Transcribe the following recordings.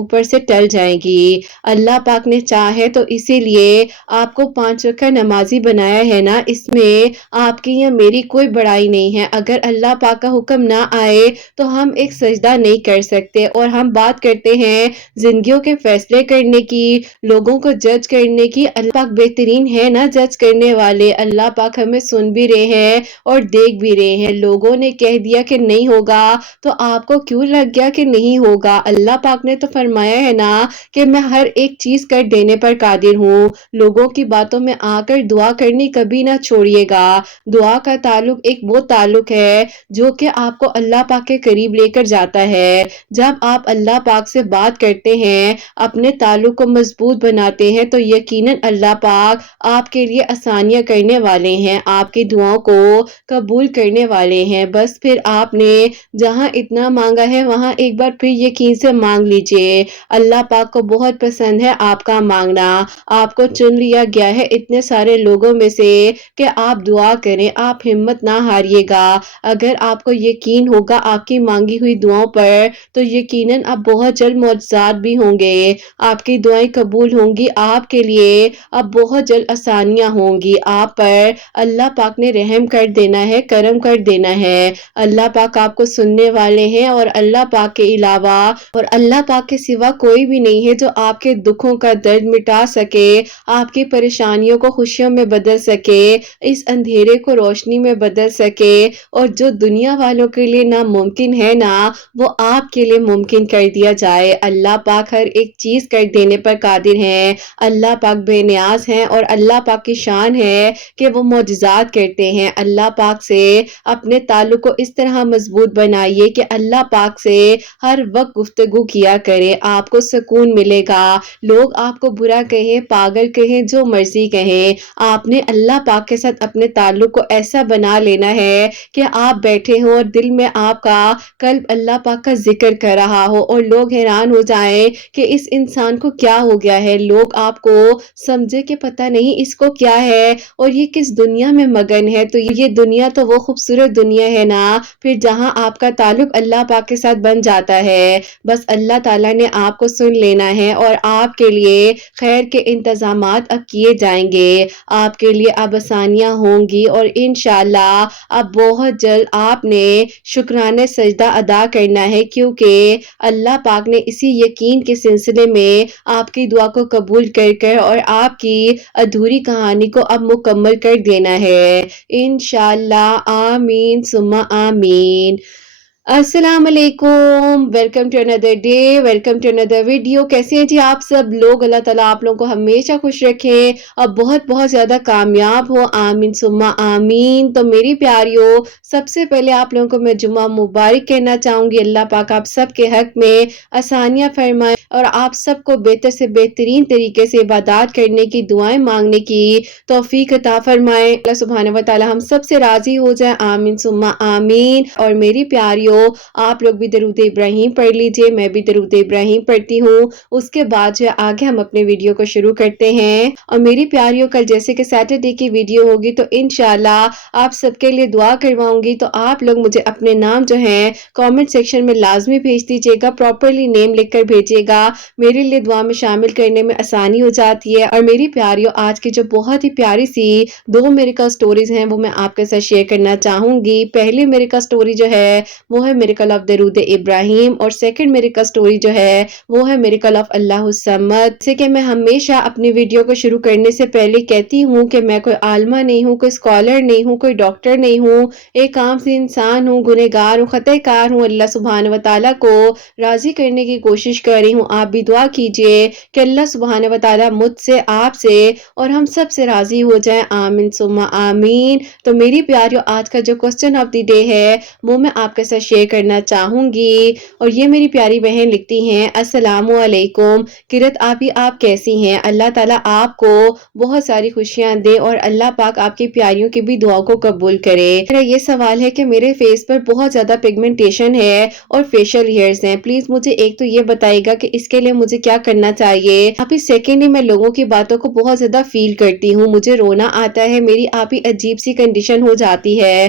اوپر سے ٹل جائیں گی۔ اللہ پاک نے چاہے تو اسی لیے آپ کو 5 وقت کا نمازی بنایا ہے نا، اس میں آپ کی یا میری کوئی بڑائی نہیں ہے۔ اگر اللہ پاک کا حکم نہ آئے تو ہم ایک سجدہ نہیں کر سکتے، اور ہم بات کرتے ہیں زندگیوں کے فیصلے کرنے کی، لوگوں کو جج کرنے کی۔ اللہ پاک بہترین ہے نا جج کرنے والے۔ اللہ پاک ہمیں سن بھی رہے ہیں اور دیکھ بھی رہے ہیں۔ لوگوں نے کہہ دیا کہ نہیں ہوگا تو آپ کو کیوں لگ گیا کہ نہیں ہوگا؟ اللہ پاک نے تو فرمایا ہے نا کہ میں ہر ایک چیز کر دینے پر قادر ہوں۔ لوگوں کی باتوں میں آ کر دعا کرنی کبھی نہ چھوڑیے گا۔ دعا کا تعلق ایک وہ تعلق ہے جو کہ آپ کو اللہ پاک کے قریب لے کر جاتا ہے۔ جب آپ اللہ پاک سے بات کرتے ہیں، اپنے تعلق کو مضبوط بناتے ہیں، تو یقیناً اللہ پاک آپ کے لیے آسانیاں کرنے والے ہیں، آپ کی دعاؤں کو قبول کرنے والے ہیں۔ بس پھر آپ نے جہاں اتنا مانگا ہے وہاں ایک بار پھر یقین سے مانگ لیجئے۔ اللہ پاک کو بہت پسند ہے آپ کا مانگنا۔ آپ کو چن لیا گیا ہے اتنے سارے لوگوں میں سے کہ آپ دعا کریں، آپ ہمت نہ ہاریے گا۔ اگر آپ کو یقین ہوگا آپ کی مانگی ہوئی دعاؤں پر تو یقیناً اب بہت جلد معجزات بھی ہوں گے، آپ کی دعائیں قبول ہوں گی، آپ کے لیے اب بہت جلد آسانیاں ہوں گی۔ آپ پر اللہ پاک نے رحم کر دینا ہے، کرم کر دینا ہے۔ اللہ پاک آپ کو سننے والے ہیں، اور اللہ پاک کے علاوہ اور اللہ پاک کے سوا کوئی بھی نہیں ہے جو آپ کے دکھوں کا درد مٹا سکے، آپ کی پریشانیوں کو خوشیوں میں بدل سکے، اس اندھیرے کو روشنی میں بدل سکے، اور جو دنیا والوں کے لیے ناممکن ہے نا وہ آپ کے لیے ممکن کر دیا جائے۔ اللہ پاک ہر ایک چیز کر دینے پر قادر ہیں۔ اللہ پاک بے نیاز ہیں، اور اللہ پاک کی شان ہے کہ وہ معجزات کرتے ہیں۔ اللہ پاک سے اپنے تعلق کو اس طرح مضبوط بنائیے کہ اللہ پاک سے ہر وقت گفتگو کیا کرے، آپ کو سکون ملے گا۔ لوگ آپ کو برا کہیں، پاگل کہیں، جو مرضی کہیں، آپ نے اللہ پاک کے ساتھ اپنے تعلق کو ایسا بنا لینا ہے کہ آپ بیٹھے ہوں اور دل میں آپ کا قلب اللہ پاک کا ذکر کر رہا ہو، اور لوگ حیران ہو جائیں کہ اس انسان کو کیا ہو گیا ہے۔ لوگ آپ کو سمجھے کہ پتہ نہیں اس کو کیا ہے اور یہ کس دنیا میں مگن ہے۔ تو یہ دنیا تو وہ خوبصورت دنیا ہے نا پھر جہاں آپ کا تعلق اللہ پاک کے ساتھ بن جاتا ہے۔ بس اللہ تعالیٰ نے آپ کو سن لینا ہے، اور آپ کے لیے خیر کے انتظامات اب کیے جائیں گے، آپ کے لیے اب آسانیاں ہوں گی، اور انشاءاللہ اب بہت جلد آپ نے شکرانے سجدہ ادا کرنا ہے، کیونکہ اللہ پاک نے اسی یقین کے سلسلے میں آپ کی دعا کو قبول کر اور آپ کی ادھوری کہانی کو اب مکمل کر دینا ہے انشاءاللہ۔ آمین ثم آمین۔ السلام علیکم، welcome to another day, welcome to another video. کیسے ہیں جی آپ سب لوگ؟ اللہ تعالیٰ آپ لوگوں کو ہمیشہ خوش رکھیں اور بہت بہت زیادہ کامیاب ہو، آمین ثم آمین۔ تو میری پیاریو، سب سے پہلے آپ لوگوں کو میں جمعہ مبارک کہنا چاہوں گی۔ اللہ پاک آپ سب کے حق میں آسانیاں فرمائے، اور آپ سب کو بہتر سے بہترین طریقے سے عبادات کرنے کی، دعائیں مانگنے کی توفیق عطا فرمائے۔ اللہ سبحانہ و تعالیٰ ہم سب سے راضی ہو جائے، آمین ثم آمین۔ اور میری پیاریو، آپ لوگ بھی درود ابراہیم پڑھ لیجئے، میں بھی درود ابراہیم پڑھتی ہوں، اس کے بعد جو آگے ہم اپنے ویڈیو کو شروع کرتے ہیں۔ اور میری پیاریو، کل جیسے کہ سیٹرڈے کی ویڈیو ہوگی تو انشاءاللہ آپ سب کے لیے دعا کرواؤں گی، تو آپ لوگ مجھے اپنے نام جو ہیں کامنٹ سیکشن میں لازمی بھیج دیجئے گا، پراپرلی نیم لکھ کر بھیجیے گا، میرے لیے دعا میں شامل کرنے میں آسانی ہو جاتی ہے۔ اور میری پیاریو، آج کی جو بہت ہی پیاری سی 2 میریکل سٹوریز ہیں وہ میں آپ کے ساتھ شیئر کرنا چاہوں گی۔ پہلی میریکل سٹوری جو ہے وہ ہے میریکل آف درود ابراہیم، اور سیکنڈ میریکل سٹوری جو ہے وہ ہے میریکل آف اللہ الصمد۔ جیسے کہ میں ہمیشہ اپنی ویڈیو کو شروع کرنے سے پہلے کہتی ہوں کہ میں کوئی عالمہ نہیں ہوں، کوئی اسکالر نہیں ہوں، کوئی ڈاکٹر نہیں ہوں، ایک عام سی انسان ہوں، گنہگار ہوں، خطا کار ہوں، اللہ سبحانہ و تعالیٰ کو راضی کرنے کی کوشش کر رہی ہوں۔ آپ بھی دعا کیجئے کہ اللہ سبحانہ و تعالیٰ مجھ سے، آپ سے اور ہم سب سے راضی ہو جائیں، آمین ثم آمین۔ تو میری پیاریو، آج کا جو کوسچن آف دی ڈے ہے وہ میں آپ کے ساتھ شیئر کرنا چاہوں گی، اور یہ میری پیاری بہن لکھتی ہیں، السلام علیکم کرت آپی، آپ کیسی ہیں؟ اللہ تعالیٰ آپ کو بہت ساری خوشیاں دے، اور اللہ پاک آپ کی پیاریوں کی بھی دعاؤں کو قبول کرے۔ میرا یہ سوال ہے کہ میرے فیس پر بہت زیادہ پگمنٹیشن ہے اور فیشل ہیئرز ہیں، پلیز مجھے ایک تو یہ بتائے گا کہ اس کے لیے مجھے کیا کرنا چاہیے۔ آپ ہی سیکنڈلی، میں لوگوں کی باتوں کو بہت زیادہ فیل کرتی ہوں، مجھے رونا آتا ہے، میری آپ ہی عجیب سی کنڈیشن ہو جاتی ہے،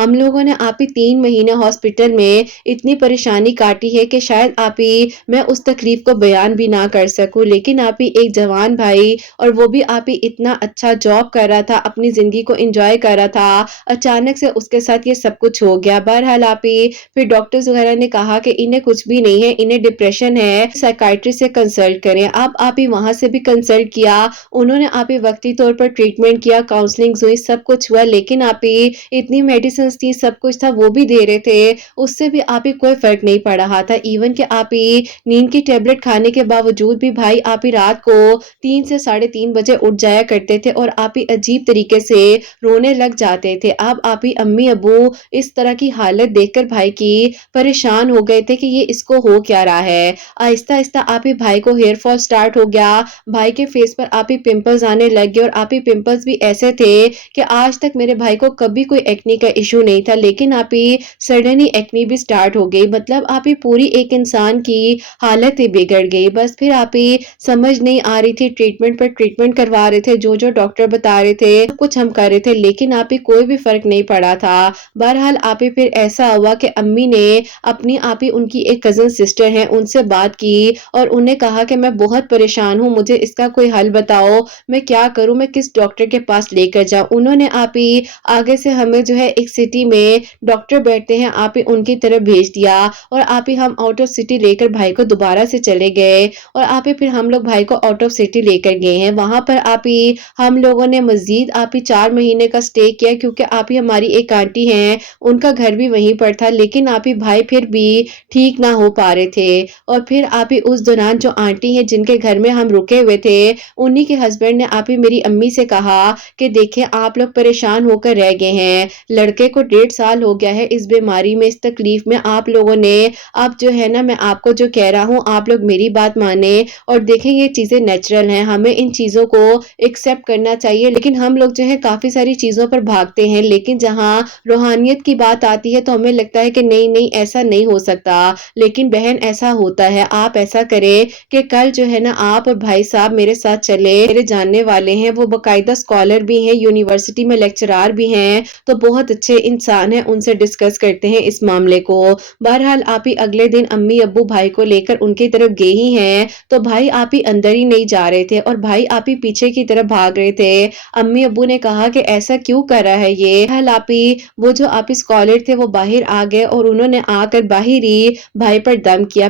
ہم لوگوں نے آپ ہی 3 مہینے ہاسپٹل میں اتنی پریشانی کاٹی ہے کہ شاید آپ ہی میں اس تکلیف کو بیان بھی نہ کر سکوں، لیکن آپ ہی ایک جوان بھائی، اور وہ بھی آپ ہی اتنا اچھا جاب کر رہا تھا، اپنی زندگی کو انجوائے کر رہا تھا، اچانک سے اس کے ساتھ یہ سب کچھ ہو گیا۔ بہرحال آپ ہی پھر ڈاکٹرز وغیرہ نے کہا کہ انہیں کچھ بھی نہیں ہے، انہیں ڈپریشن ہے، سائیکائٹرسٹ سے کنسلٹ کریں۔ اب آپ ہی وہاں سے بھی کنسلٹ کیا، انہوں نے آپ ہی وقتی طور پر ٹریٹمنٹ کیا، کاؤنسلنگ ہوئی، سب کچھ ہوا، لیکن آپ ہی اتنی میڈیسنز تھی، سب کچھ تھا، وہ بھی دے رہے تھے، اس سے بھی آپ ہی کوئی فرق نہیں پڑ رہا تھا۔ ایون کہ آپ ہی نیند کی ٹیبلٹ کھانے کے باوجود بھی بھائی آپ ہی رات کو 3 سے 3:30 بجے اٹھ جایا کرتے تھے اور آپ ہی عجیب طریقے سے رونے لگ جاتے تھے۔ اب آپ ہی امی ابو اس طرح کی حالت دیکھ کر بھائی کی پریشان ہو گئے تھے کہ یہ اس کو ہو کیا رہا ہے۔ آہستہ آہستہ آپ ہی بھائی کو ہیئر فال سٹارٹ ہو گیا، بھائی کے فیس پر آپ ہی پمپلز آنے لگ گئے، اور آپ ہی پمپلز بھی ایسے تھے کہ آج تک میرے بھائی کو کبھی کوئی ایکنی کا ایشو نہیں تھا، لیکن آپ ہی سڈنلی ایکنی بھی سٹارٹ ہو گئی۔ مطلب آپ ہی پوری ایک انسان کی حالت ہی بگڑ گئی۔ بس پھر آپ ہی سمجھ نہیں آ رہی تھی، ٹریٹمنٹ پر ٹریٹمنٹ کروا رہے تھے، جو جو ڈاکٹر بتا رہے تھے سب کچھ ہم کر رہے تھے، لیکن آپ ہی کوئی بھی فرق نہیں پڑا تھا۔ بہرحال آپ ہی پھر ایسا ہوا کہ امی نے اپنی آپ ہی ان کی ایک کزن سسٹر ہیں ان سے بات کی اور انہیں کہا کہ میں بہت پریشان ہوں، مجھے اس کا کوئی حل بتاؤ، میں کیا کروں، میں کس ڈاکٹر کے پاس لے کر جاؤں۔ انہوں نے آپ ہی آگے سے ہمیں جو ہے ایک سٹی میں ڈاکٹر بیٹھتے ہیں آپ ہی ان کی طرف بھیج دیا، اور آپ ہی ہم آؤٹ آف سٹی لے کر بھائی کو دوبارہ سے چلے گئے، اور آپ ہی پھر ہم لوگ بھائی کو آؤٹ آف سٹی لے کر گئے ہیں۔ وہاں پر آپ ہی ہم لوگوں نے مزید آپ ہی 4 مہینے کا سٹے کیا، کیونکہ آپ ہی ہماری ایک آنٹی ہیں ان کا گھر بھی وہیں پر تھا، لیکن آپ ہی بھائی پھر بھی ٹھیک نہ ہو پا رہے تھے۔ اور پھر آپ ہی اس دوران جو آنٹی ہیں جن کے گھر میں ہم رکے ہوئے تھے، انہی کے ہسبینڈ نے آپ ہی میری امی سے کہا کہ دیکھیں آپ لوگ پریشان ہو کر رہ گئے ہیں، لڑکے کو 1.5 سال ہو گیا ہے اس بیماری میں، اس تکلیف میں، آپ لوگوں نے اب جو ہے نا، میں آپ کو جو کہہ رہا ہوں آپ لوگ میری بات مانیں اور دیکھیں یہ چیزیں نیچرل ہیں، ہمیں ان چیزوں کو ایکسپٹ کرنا چاہیے، لیکن ہم لوگ جو ہے کافی ساری چیزوں پر بھاگتے ہیں، لیکن جہاں روحانیت کی بات آتی ہے تو ہمیں لگتا ہے کہ نہیں نہیں ایسا نہیں ہو سکتا، لیکن بہن ایسا ہوتا ہے۔ آپ ایسا کریں کہ کل جو ہے نا آپ اور بھائی صاحب میرے ساتھ چلے، میرے جاننے والے ہیں، وہ باقاعدہ اسکالر بھی ہیں، یونیورسٹی میں لیکچرار بھی ہیں، تو بہت اچھے انسان ہیں، ان سے ڈسکس کرتے ہیں اس معاملے کو۔ بہرحال آپ ہی اگلے دن امی ابو بھائی کو لے کر ان کی طرف گئے ہی ہیں، تو بھائی آپ ہی اندر ہی نہیں جا رہے تھے اور بھائی آپ ہی پیچھے کی طرف بھاگ رہے تھے۔ امی ابو نے کہا کہ ایسا کیوں کر رہا ہے یہ؟ بہرحال آپ ہی وہ جو آپ ہی اسکالر تھے وہ باہر آ گئے اور انہوں نے آ کر باہر ہی بھائی پر دم کیا،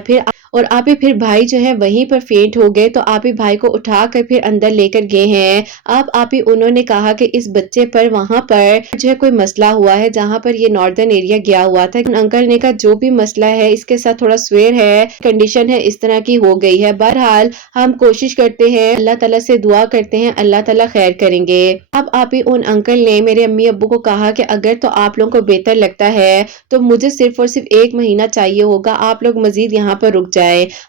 اور آپ ہی پھر بھائی جو ہے وہیں پر فینٹ ہو گئے، تو آپ ہی بھائی کو اٹھا کر پھر اندر لے کر گئے ہیں۔ اب آپ ہی انہوں نے کہا کہ اس بچے پر وہاں پر جو ہے کوئی مسئلہ ہوا ہے جہاں پر یہ ناردرن ایریا گیا ہوا تھا، انکل نے کہا جو بھی مسئلہ ہے اس کے ساتھ تھوڑا سویر ہے، کنڈیشن ہے اس طرح کی ہو گئی ہے۔ بہرحال ہم کوشش کرتے ہیں، اللہ تعالیٰ سے دعا کرتے ہیں، اللہ تعالیٰ خیر کریں گے۔ اب آپ ہی ان انکل نے میرے امی ابو کو کہا کہ اگر تو آپ لوگوں کو بہتر لگتا ہے تو مجھے صرف اور صرف 1 مہینہ چاہیے ہوگا، آپ لوگ مزید یہاں پر رک جائے۔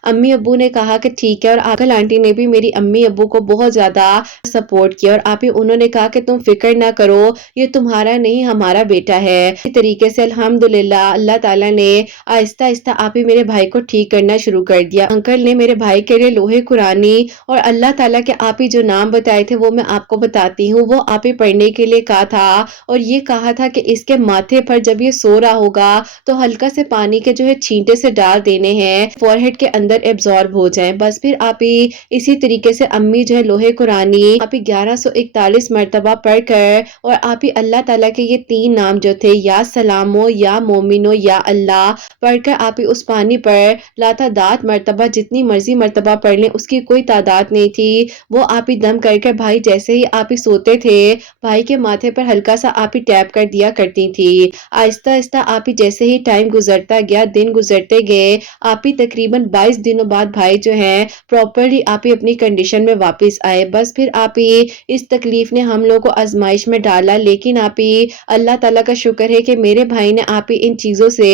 امی ابو نے کہا کہ ٹھیک ہے، اور انکل آنٹی نے بھی میری امی ابو کو بہت زیادہ سپورٹ کیا، اور آپ ہی انہوں نے کہا کہ تم فکر نہ کرو، یہ تمہارا نہیں ہمارا بیٹا ہے۔ اس طریقے سے الحمدللہ اللہ تعالیٰ نے آہستہ آہستہ آپ ہی میرے بھائی کو ٹھیک کرنا شروع کر دیا۔ انکل نے میرے بھائی کے لیے لوہے قرآنی اور اللہ تعالیٰ کے آپ ہی جو نام بتائے تھے وہ میں آپ کو بتاتی ہوں، وہ آپ ہی پڑھنے کے لیے کہا تھا، اور یہ کہا تھا کہ اس کے ماتھے پر جب یہ سو رہا ہوگا تو ہلکا سے پانی کے جو ہے چھینٹے سے ڈال دینے ہیں، فور ہیڈ کے اندر ایبزارب ہو جائیں۔ بس پھر آپ ہی اسی طریقے سے امی جو ہے لوہے قرآنی آپ ہی 1141 مرتبہ پڑھ کر، اور آپ ہی اللہ تعالیٰ کے یہ 3 نام جو تھے، یا سلامو، یا مومنو، یا اللہ، پڑھ کر آپ ہی اس پانی پر لاتعداد مرتبہ جتنی مرضی مرتبہ پڑھ لیں، اس کی کوئی تعداد نہیں تھی، وہ آپ ہی دم کر کے بھائی جیسے ہی آپ ہی سوتے تھے بھائی کے ماتھے پر ہلکا سا آپ ہی ٹیپ کر دیا کرتی تھی۔ آہستہ آہستہ آپ ہی جیسے ہی ٹائم گزرتا گیا، دن گزرتے گئے، آپ ہی تقریباً 22 دنوں بعد بھائی جو ہیں پراپرلی آپ ہی اپنی کنڈیشن میں واپس آئے۔ بس پھر آپ ہی اس تکلیف نے ہم لوگ کو آزمائش میں ڈالا، لیکن آپ ہی اللہ تعالیٰ کا شکر ہے کہ میرے بھائی نے آپ ہی ان چیزوں سے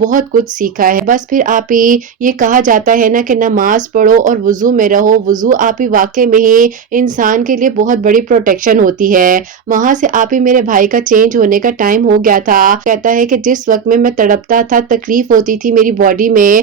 بہت کچھ سیکھا ہے۔ بس پھر آپ ہی یہ کہا جاتا ہے نا کہ نماز پڑھو اور وضو میں رہو، وضو آپ ہی واقع میں ہی انسان کے لیے بہت بڑی پروٹیکشن ہوتی ہے۔ وہاں سے آپ ہی میرے بھائی کا چینج ہونے کا ٹائم ہو گیا تھا، کہتا ہے کہ جس وقت میں تڑپتا تھا، تکلیف ہوتی تھی میری باڈی میں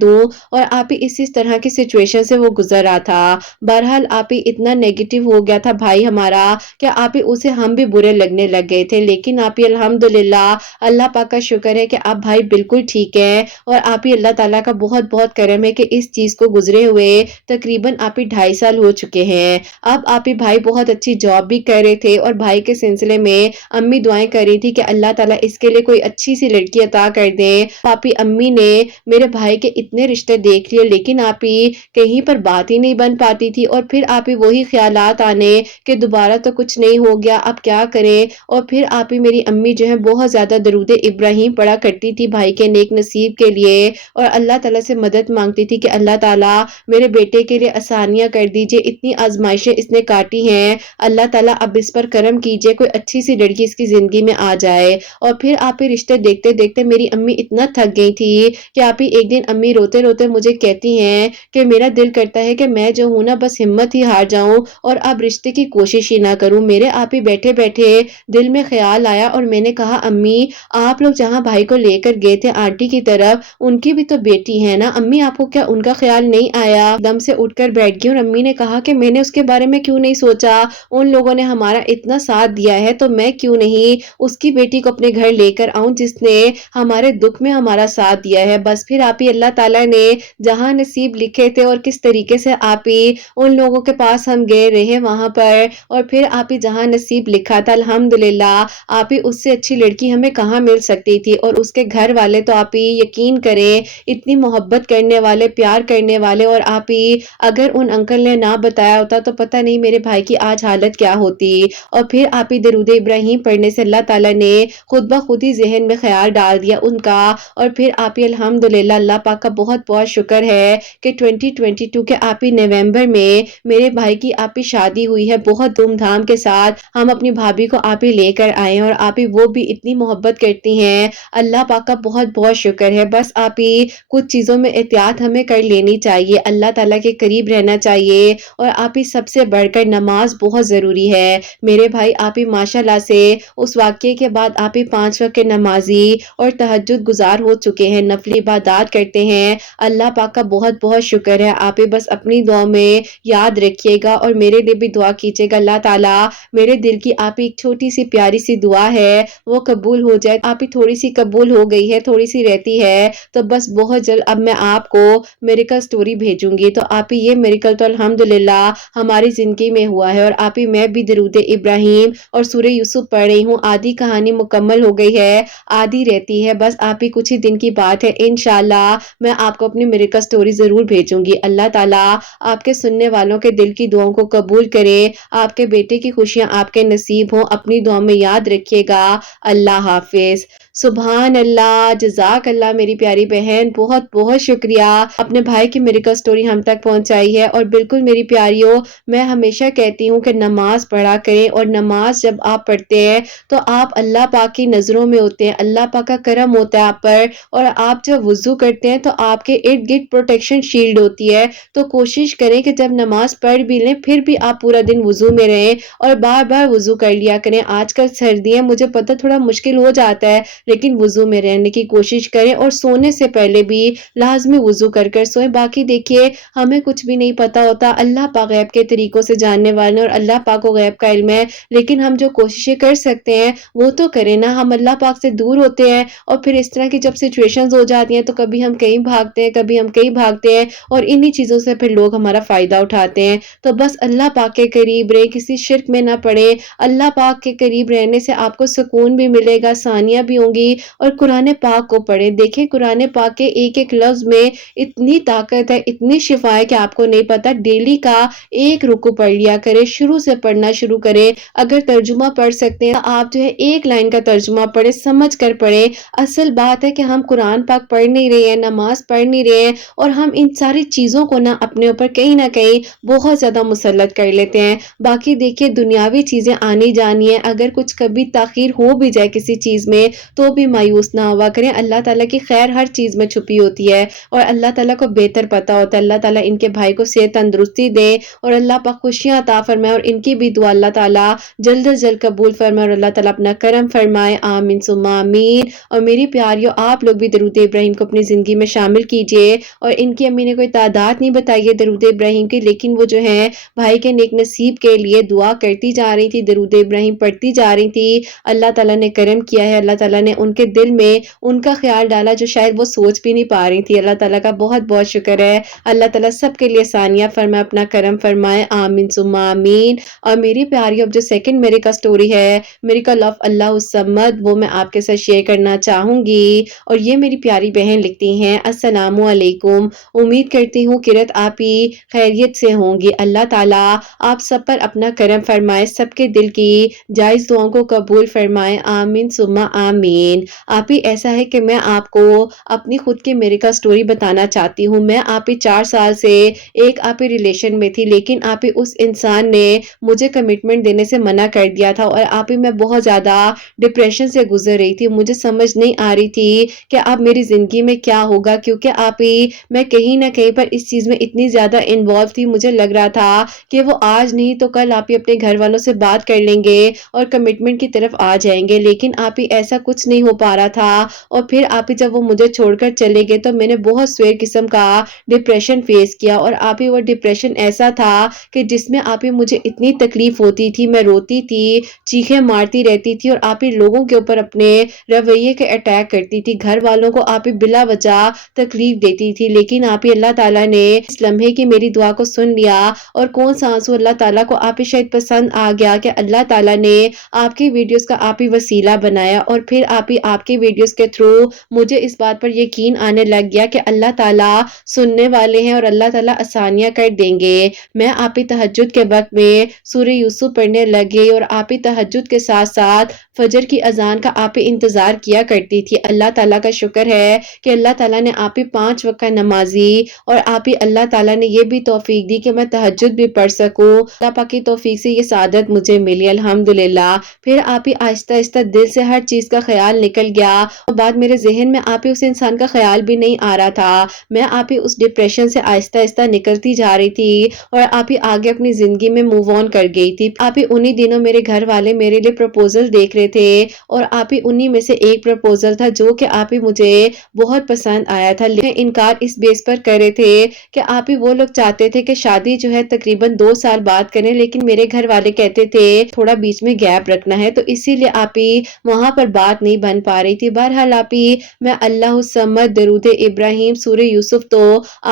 دوں، اور آپ ہی اسی طرح کی سچویشن سے وہ گزر رہا تھا۔ بہرحال آپ ہی اتنا نیگیٹو ہو گیا تھا بھائی ہمارا کہ آپ ہی اسے ہم بھی برے لگنے لگ گئے تھے، لیکن آپ ہی الحمدللہ اللہ پاک کا شکر ہے کہ اب بھائی بالکل ٹھیک ہے، اور آپ ہی اللہ تعالیٰ کا بہت بہت کرم ہے کہ اس چیز کو گزرے ہوئے تقریباً آپ ہی 2.5 سال ہو چکے ہیں۔ اب آپ ہی بھائی بہت اچھی جاب بھی کر رہے تھے، اور بھائی کے سلسلے میں امی دعائیں کر رہی تھی کہ اللہ تعالیٰ اس کے لیے کوئی اچھی سی لڑکی عطا کر دیں۔ آپ ہی امی نے میرے بھائی کے اتنے رشتے دیکھ لیے، لیکن آپ ہی کہیں پر بات ہی نہیں بن پاتی تھی، اور پھر آپ ہی وہی خیالات آنے کہ دوبارہ تو کچھ نہیں ہو گیا، اب کیا کریں۔ اور پھر آپ ہی میری امی جو ہے بہت زیادہ درود ابراہیم پڑھا کرتی تھی بھائی کے نیک نصیب کے لیے، اور اللہ تعالیٰ سے مدد مانگتی تھی کہ اللہ تعالیٰ میرے بیٹے کے لیے آسانیاں کر دیجئے، اتنی آزمائشیں اس نے کاٹی ہیں، اللہ تعالیٰ اب اس پر کرم کیجئے، کوئی اچھی سی لڑکی اس کی زندگی میں آ جائے۔ اور پھر آپ ہی رشتے دیکھتے دیکھتے میری امی اتنا تھک گئی تھی کہ آپ ہی ایک دن امی روتے روتے مجھے کہتی ہیں کہ میرا دل کرتا ہے کہ میں جو ہوں نا بس ہمت ہی ہار جاؤں اور اب رشتے کی کوشش ہی نہ کروں۔ میرے آپ ہی بیٹھے بیٹھے دل میں خیال آیا، اور میں نے کہا امی آپ لوگ جہاں بھائی کو لے کر گئے تھے آنٹی کی طرف، ان کی بھی تو بیٹی ہے نا امی، آپ کو کیا ان کا خیال نہیں آیا؟ دم سے اٹھ کر بیٹھ گئی، اور امی نے کہا کہ میں نے اس کے بارے میں کیوں نہیں سوچا، ان لوگوں نے ہمارا اتنا ساتھ دیا ہے تو میں کیوں نہیں اس کی بیٹی کو اپنے گھر لے کر آؤں جس نے ہمارے دکھ میں ہمارا ساتھ دیا ہے۔ بس پھر آپ ہی اللہ تعالیٰ نے جہاں نصیب لکھے تھے اور کس طریقے سے آپ ہی ان لوگوں کے پاس ہم گئے رہے وہاں پر، اور پھر آپ ہی جہاں نصیب لکھا تھا الحمدللہ آپ ہی اس سے اچھی لڑکی ہمیں کہاں مل سکتی تھی، اور اس کے گھر والے تو آپ ہی یقین کریں اتنی محبت کرنے والے، پیار کرنے والے، اور آپ ہی اگر ان انکل نے نہ بتایا ہوتا تو پتہ نہیں میرے بھائی کی آج حالت کیا ہوتی۔ اور پھر آپ ہی درود ابراہیم پڑھنے سے اللہ تعالیٰ نے خود بخود ہی ذہن میں خیال ڈال دیا ان کا، اور پھر آپ ہی الحمدللہ اللہ پاک کا بہت بہت شکر ہے کہ 2022 کے آپ ہی نومبر میں میرے بھائی کی آپ ہی شادی ہوئی ہے بہت دھوم دھام کے ساتھ۔ ہم اپنی بھابھی کو آپ ہی لے کر آئے ہیں، اور آپ ہی وہ بھی اتنی محبت کرتی ہیں، اللہ پاک کا بہت بہت شکر ہے۔ بس آپ ہی کچھ چیزوں میں احتیاط ہمیں کر لینی چاہیے، اللہ تعالیٰ کے قریب رہنا چاہیے، اور آپ ہی سب سے بڑھ کر نماز بہت ضروری ہے۔ میرے بھائی آپ ہی ماشاءاللہ سے اس واقعے کے بعد آپ ہی 5 وقت کے نمازی اور تہجد گزار ہو چکے ہیں، نفلی عبادات کرتے ہیں، اللہ پاک کا بہت بہت شکر ہے۔ آپ ہی بس اپنی دعا میں یاد رکھیے گا، اور میرے لیے بھی دعا کیجیے گا اللہ تعالیٰ میرے دل کی آپ ہی ایک چھوٹی سی پیاری سی دعا ہے وہ قبول ہو جائے۔ آپ ہی تھوڑی سی قبول ہو گئی ہے، تھوڑی سی رہتی ہے، تو بس بہت جلد اب میں آپ کو میریکل سٹوری بھیجوں گی، تو آپ ہی یہ میریکل تو الحمدللہ ہماری زندگی میں ہوا ہے، اور آپ ہی میں بھی درود ابراہیم اور سورہ یوسف پڑھ رہی ہوں، آدھی کہانی مکمل ہو گئی ہے، آدھی رہتی ہے، بس آپ ہی کچھ ہی دن کی بات ہے، انشاءاللہ میں آپ کو اپنی میریکل سٹوری ضرور بھیجوں گی۔ اللہ تعالیٰ آپ کے سننے والوں کے دل کی دعاؤں کو قبول کرے، آپ کے بیٹے کی خوشیاں آپ کے نصیب ہوں، اپنی دعا میں یاد رکھیے گا۔ اللہ حافظ۔ سبحان اللہ، جزاک اللہ میری پیاری بہن، بہت بہت شکریہ، اپنے بھائی کی میریکل سٹوری ہم تک پہنچائی ہے۔ اور بالکل میری پیاریوں، میں ہمیشہ کہتی ہوں کہ نماز پڑھا کریں، اور نماز جب آپ پڑھتے ہیں تو آپ اللہ پاک کی نظروں میں ہوتے ہیں، اللہ پاک کا کرم ہوتا ہے آپ پر، اور آپ جب وضو کرتے ہیں تو آپ کے ارد گرد پروٹیکشن شیلڈ ہوتی ہے، تو کوشش کریں کہ جب نماز پڑھ بھی لیں پھر بھی آپ پورا دن وضو میں رہیں، اور بار بار وضو کر لیا کریں۔ آج کل سردی ہے، مجھے پتہ تھوڑا مشکل ہو جاتا ہے، لیکن وضو میں رہنے کی کوشش کریں، اور سونے سے پہلے بھی لازمی وضو کر کر سوئیں۔ باقی دیکھیے ہمیں کچھ بھی نہیں پتا ہوتا، اللہ پاک غیب کے طریقوں سے جاننے والے، اور اللہ پاک کو غیب کا علم ہے، لیکن ہم جو کوششیں کر سکتے ہیں وہ تو کریں نا۔ ہم اللہ پاک سے دور ہوتے ہیں، اور پھر اس طرح کی جب سچویشنز ہو جاتی ہیں تو کبھی ہم کہیں بھاگتے ہیں، کبھی ہم کہیں بھاگتے ہیں، اور انہی چیزوں سے پھر لوگ ہمارا فائدہ اٹھاتے ہیں۔ تو بس اللہ پاک کے قریب رہیں، کسی شرک میں نہ پڑے، اللہ پاک کے قریب رہنے سے آپ کو سکون بھی ملے گا، آسانیاں بھی ہوں گی۔ اور قرآن پاک کو پڑھیں، دیکھیں قرآن پاک کے ایک ایک لفظ میں اتنی طاقت ہے، اتنی شفا ہے کہ آپ کو نہیں پتا۔ ڈیلی کا ایک رکوع پڑھ لیا کرے، شروع سے پڑھنا شروع کرے، اگر ترجمہ پڑھ سکتے ہیں آپ جو ہے ایک لائن کا ترجمہ پڑھیں، سمجھ کر پڑھیں۔ اصل بات ہے کہ ہم قرآن پاک پڑھ نہیں رہے ہیں، نماز پڑھ نہیں رہے ہیں، اور ہم ان ساری چیزوں کو اپنے اوپر کہیں نہ کہیں بہت زیادہ مسلط کر لیتے ہیں۔ باقی دیکھیے دنیاوی چیزیں آنی جانی ہیں، اگر کچھ کبھی تاخیر ہو بھی جائے کسی چیز میں تو تو بھی مایوس نہ ہوا کریں. اللہ تعالیٰ کی خیر ہر چیز میں چھپی ہوتی ہے اور اللہ تعالیٰ کو بہتر پتا ہوتا ہے. اللہ تعالیٰ ان کے بھائی کو صحت تندرستی دے اور اللہ پاک خوشیاں عطا فرمائے اور ان کی بھی دعا اللہ تعالیٰ جلد از جلد قبول فرمائے اور اللہ تعالیٰ اپنا کرم فرمائے. آمین ثم آمین. اور میری پیاریوں، آپ لوگ بھی درود ابراہیم کو اپنی زندگی میں شامل کیجئے. اور ان کی امی نے کوئی تعداد نہیں بتائی ہے درود ابراہیم کی، لیکن وہ جو ہے بھائی کے نیک نصیب کے لیے دعا کرتی جا رہی تھی، درود ابراہیم پڑھتی جا رہی تھی. اللہ تعالیٰ نے کرم کیا ہے، اللہ تعالیٰ نے ان کے دل میں ان کا خیال ڈالا جو شاید وہ سوچ بھی نہیں پا رہی تھی. اللہ تعالیٰ کا بہت بہت شکر ہے. اللہ تعالیٰ سب کے لیے آسانیاں فرمائے، اپنا کرم فرمائے. آمین ثم آمین. اور میری پیاری اب جو سیکنڈ میرے کا سٹوری ہے، میریکل آف اللہ الصمد، وہ میں آپ کے ساتھ شیئر کرنا چاہوں گی. اور یہ میری پیاری بہن لکھتی ہیں، السلام علیکم، امید کرتی ہوں قرت آپ ہی خیریت سے ہوں گی. اللہ تعالیٰ آپ سب پر اپنا کرم فرمائے، سب کے دل کی جائز دعاؤں کو قبول فرمائے. آمین ثم آمین. آپ ہی ایسا ہے کہ میں آپ کو اپنی خود کی میریکل سٹوری بتانا چاہتی ہوں. میں آپ ہی 4 سال سے ایک آپ ہی ریلیشن میں تھی، لیکن آپ ہی اس انسان نے مجھے کمٹمنٹ دینے سے منع کر دیا تھا اور آپ ہی میں بہت زیادہ ڈپریشن سے گزر رہی تھی. مجھے سمجھ نہیں آ رہی تھی کہ اب میری زندگی میں کیا ہوگا، کیونکہ آپ ہی میں کہیں نہ کہیں پر اس چیز میں اتنی زیادہ انوالو تھی. مجھے لگ رہا تھا کہ وہ آج نہیں تو کل آپ ہی اپنے گھر والوں سے بات کر لیں گے اور کمٹمنٹ کی طرف آ جائیں گے، لیکن آپ ہی ایسا کچھ نہیں ہو پا رہا تھا. اور پھر آپ ہی جب وہ مجھے چھوڑ کر چلے گئے تو میں نے بہت سویر قسم کا ڈپریشن فیس کیا. اور آپ ہی وہ ڈپریشن ایسا تھا کہ جس میں آپ ہی مجھے اتنی تکلیف ہوتی تھی، میں روتی تھی، چیخیں مارتی رہتی تھی اور آپ ہی لوگوں کے اوپر اپنے رویے کے اٹیک کرتی تھی، گھر والوں کو آپ ہی بلا وجہ تکلیف دیتی تھی. لیکن آپ ہی اللہ تعالیٰ نے اس لمحے کی میری دعا کو سن لیا اور کون سا آنسو اللہ تعالیٰ کو آپ ہی شاید پسند آ گیا کہ اللہ تعالیٰ نے آپ کی ویڈیوز کا آپ ہی وسیلہ بنایا. اور پھر آپ کی ویڈیوز کے تھرو مجھے اس بات پر یقین آنے لگ گیا کہ اللہ تعالیٰ سننے والے ہیں اور اللہ تعالیٰ آسانیاں کر دیں گے. میں آپ ہی تہجد کے وقت میں سورہ یوسف پڑھنے لگے اور آپ ہی تہجد کے ساتھ ساتھ فجر کی اذان کا آپ ہی انتظار کیا کرتی تھی. اللہ تعالیٰ کا شکر ہے کہ اللہ تعالیٰ نے آپ ہی 5 وقت نمازی اور آپ ہی اللہ تعالیٰ نے یہ بھی توفیق دی کہ میں تہجد بھی پڑھ سکوں. اللہ پاک کی توفیق سے یہ سعادت مجھے ملی، الحمدللہ. پھر آپ ہی آہستہ آہستہ دل سے ہر چیز کا خیال نکل گیا اور بعد میرے ذہن میں آپ ہی اس انسان کا خیال بھی نہیں آ رہا تھا. میں آپ ہی اس ڈپریشن سے آہستہ آہستہ نکلتی جا رہی تھی اور آپ ہی آگے اپنی زندگی میں موو آن کر گئی تھی. آپ ہی انہی دنوں میرے گھر والے میرے لیے پروپوزل دیکھ رہے تھے اور آپ ہی انہی میں سے ایک پروپوزل تھا جو کہ آپ ہی مجھے بہت پسند آیا تھا. لیکن انکار اس بیس پر کر رہے تھے کہ آپ ہی وہ لوگ چاہتے تھے کہ شادی جو ہے تقریباً 2 سال بعد کریں، لیکن میرے گھر والے کہتے تھے تھوڑا بیچ میں گیپ رکھنا ہے، تو اسی لیے آپ ہی وہاں پر بات نہیں بن پا رہی تھی. بہرحال آپ ہی میں اللہ الصمد، درود ابراہیم، سورہ یوسف تو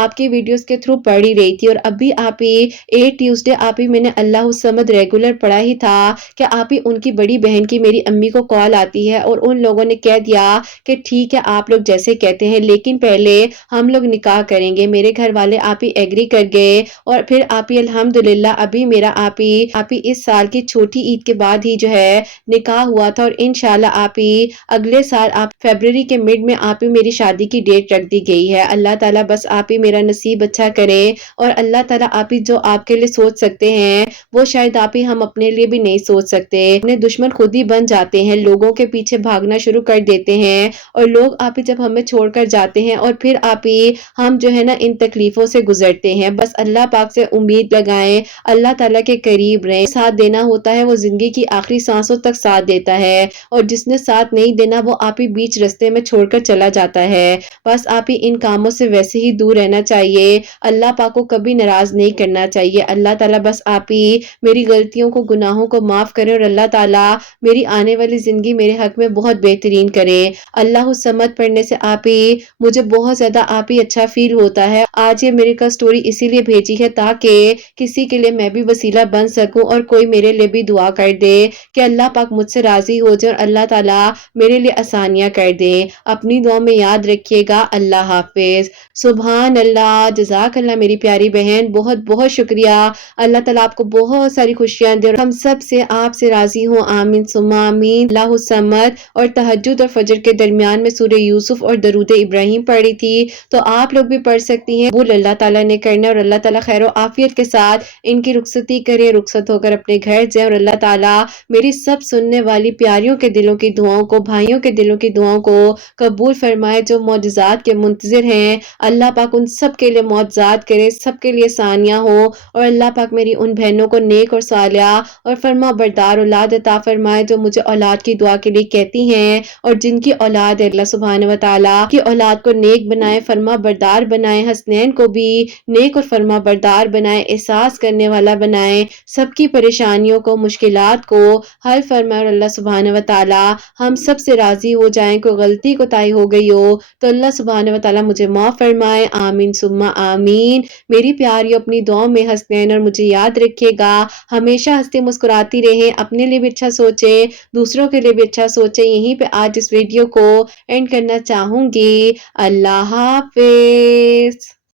آپ کی ویڈیوز کے تھرو پڑھ ہی رہی تھی. اور ابھی آپ ہی 8 ٹیوزڈے آپ ہی میں نے اللہ الصمد ریگولر پڑھا ہی تھا کہ آپ ہی ان کی بڑی بہن کی میری امی کو کال آتی ہے اور ان لوگوں نے کہہ دیا کہ ٹھیک ہے آپ لوگ جیسے کہتے ہیں لیکن پہلے ہم لوگ نکاح کریں گے. میرے گھر والے آپ ہی ایگری کر گئے اور پھر آپ ہی الحمدللہ ابھی میرا آپ ہی اس سال کی چھوٹی عید کے بعد ہی جو ہے نکاح ہوا تھا اور انشاءاللہ آپ ہی اگلے سال فیبروری کے مڈ میں آپ ہی میری شادی کی ڈیٹ رکھ دی گئی ہے. اللہ تعالیٰ بس آپ ہی میرا نصیب اچھا کرے اور اللہ تعالیٰ آپ ہی جو آپ کے لیے سوچ سکتے ہیں وہ شاید آپ ہی ہم اپنے لیے بھی نہیں سوچ سکتے. اپنے دشمن خود ہی بن جاتے ہیں، لوگوں کے پیچھے بھاگنا شروع کر دیتے ہیں اور لوگ آپ ہی جب ہمیں چھوڑ کر جاتے ہیں اور پھر آپ ہی ہم جو ہے نا ان تکلیفوں سے گزرتے ہیں. بس اللہ پاک سے امید لگائیں، اللہ تعالیٰ کے قریب رہیں. ساتھ دینا ہوتا ہے وہ زندگی کی آخری سانسوں تک ساتھ دیتا ہے اور جس نے ساتھ نہیں دینا وہ آپ ہی بیچ رستے میں چھوڑ کر چلا جاتا ہے. بس آپ ہی ان کاموں سے ویسے ہی دور رہنا چاہیے، اللہ پاک کو کبھی ناراض نہیں کرنا چاہیے. اللہ تعالیٰ بس آپ ہی میری غلطیوں کو، گناہوں کو معاف کرے اور اللہ تعالیٰ میری آنے والی زندگی میرے حق میں بہت بہترین کرے. اللہ الصمد پڑھنے سے آپ ہی مجھے بہت زیادہ آپ ہی اچھا فیل ہوتا ہے. آج یہ میری کا سٹوری اسی لیے بھیجی ہے تاکہ کسی کے لیے میں بھی وسیلہ بن سکوں اور کوئی میرے لیے بھی دعا کر دے کہ اللہ پاک مجھ سے راضی ہو جائے اور اللہ تعالیٰ میرے لیے آسانیاں کر دے. اپنی دعا میں یاد رکھیے گا. اللہ حافظ. سبحان اللہ. جزاک اللہ میری پیاری بہن، بہت بہت شکریہ. اللہ تعالیٰ آپ کو بہت ساری خوشیاں دے اور ہم سب سے آپ سے راضی ہوں. آمین ثم آمین. اللہ الصمد. اور تہجد اور فجر کے درمیان میں سورہ یوسف اور درود ابراہیم پڑھی تھی تو آپ لوگ بھی پڑھ سکتی ہیں. بول اللہ تعالیٰ نے کرنا اور اللہ تعالیٰ خیر و عافیت کے ساتھ ان کی رخصتی کرے، رخصت ہو کر اپنے گھر جائیں اور اللہ تعالیٰ میری سب سننے والی پیاریوں کے دلوں کی دعاؤں کو بھائیوں کے دلوں کی دعاؤں کو قبول فرمائے جو معجزات کے منتظر ہیں۔ اللہ پاک ان سب کے لیے معجزات کرے، سب کے لیے ثانیہ ہو، اور اللہ پاک میری ان بہنوں کو نیک اور صالحہ اور فرما بردار اولاد عطا فرمائے جو مجھے اولاد کی دعا کے لیے کہتی ہیں، اور جن کی اولاد ہے اللہ سبحانہ و تعالیٰ کی اولاد کو نیک بنائے، فرما بردار بنائے، حسنین کو بھی نیک اور فرما بردار بنائے، احساس کرنے والا بنائے، سب کی پریشانیوں کو، مشکلات کو حل فرمائے، اور اللہ سبحانہ و تعالیٰ ہم سب سے راضی ہو جائیں۔ کوئی غلطی کوتاہی ہو گئی ہو تو اللہ سبحانہ و تعالیٰ مجھے معاف فرمائے، آمین ثم آمین۔ میری پیاری اپنی دعاؤں میں حسنین اور مجھے یاد رکھے گا، ہمیشہ ہنستے مسکراتی رہیں، اپنے لیے بھی اچھا سوچے، دوسروں کے لیے بھی اچھا سوچے۔ یہیں پہ آج اس ویڈیو کو اینڈ کرنا چاہوں گی۔ اللہ حافظ۔